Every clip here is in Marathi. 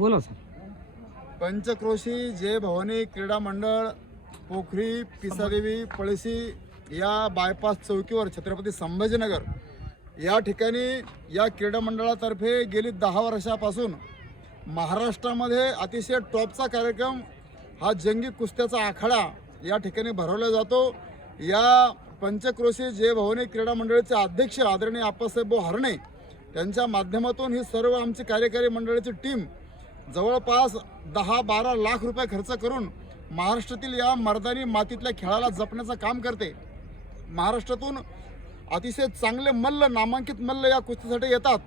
बोला सर. पंचक्रोशी जय भवानी क्रीडा मंडळ पोखरी पिसादेवी पळशी या बायपास चौकीवर छत्रपती संभाजीनगर या ठिकाणी या क्रीडा मंडळातर्फे गेली दहा वर्षापासून महाराष्ट्रामध्ये अतिशय टॉपचा कार्यक्रम हा जंगी कुस्त्याचा आखाडा या ठिकाणी भरवला जातो. या पंचक्रोशी जय भवानी क्रीडा मंडळाचे अध्यक्ष आदरणीय आप्पासाहेब हरणे त्यांच्या माध्यमातून ही सर्व आमची कार्यकारी मंडळाची टीम जवळपास दहा बारा लाख रुपये खर्च करून महाराष्ट्रातील या मर्दानी मातीतल्या खेळाला जपण्याचं काम करते. महाराष्ट्रातून अतिशय चांगले मल्ल नामांकित मल्ल या कुस्तीसाठी येतात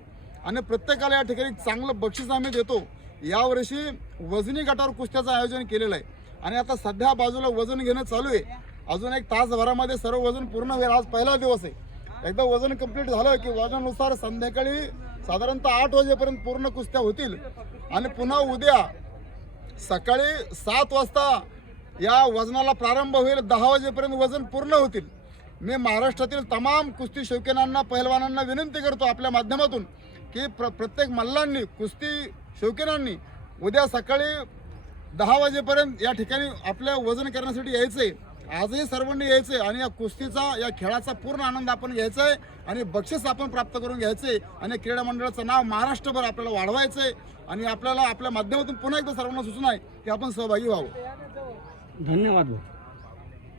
आणि प्रत्येकाला या ठिकाणी चांगलं बक्षीस आम्ही देतो. यावर्षी वजनी गटावर कुस्त्याचं आयोजन केलेलं आहे. आणि आता सध्या बाजूला वजन घेणं चालू आहे. अजून एक तासभरामध्ये सर्व वजन पूर्ण होईल. आज पहिला दिवस आहे. एकदा वजन कंप्लीट झालं की वजनानुसार संध्याकाळी साधारणतः आठ वाजेपर्यंत पूर्ण कुस्त्या होतील. आणि पुन्हा उद्या सकाळी सात वाजता या वजनाला प्रारंभ होईल. दहा वाजेपर्यंत वजन पूर्ण होतील. मी महाराष्ट्रातील तमाम कुस्ती शौकीनांना पहिलवानांना विनंती करतो आपल्या माध्यमातून की प्र प्रत्येक मल्लांनी कुस्ती शौकीनांनी उद्या सकाळी दहा वाजेपर्यंत या ठिकाणी आपल्या वजन करण्यासाठी यायचं आहे आजही सर्वांनी यायचंय आणि या कुस्तीचा या खेळाचा पूर्ण आनंद आपण घ्यायचा आहे आणि बक्षीस आपण प्राप्त करून घ्यायचंय. आणि क्रीडा मंडळाचं नाव महाराष्ट्रभर आपल्याला वाढवायचंय आणि आपल्याला आपल्या माध्यमातून पुन्हा एकदा सर्वांना सूचना आहे की आपण सहभागी व्हावं. धन्यवाद भाऊ.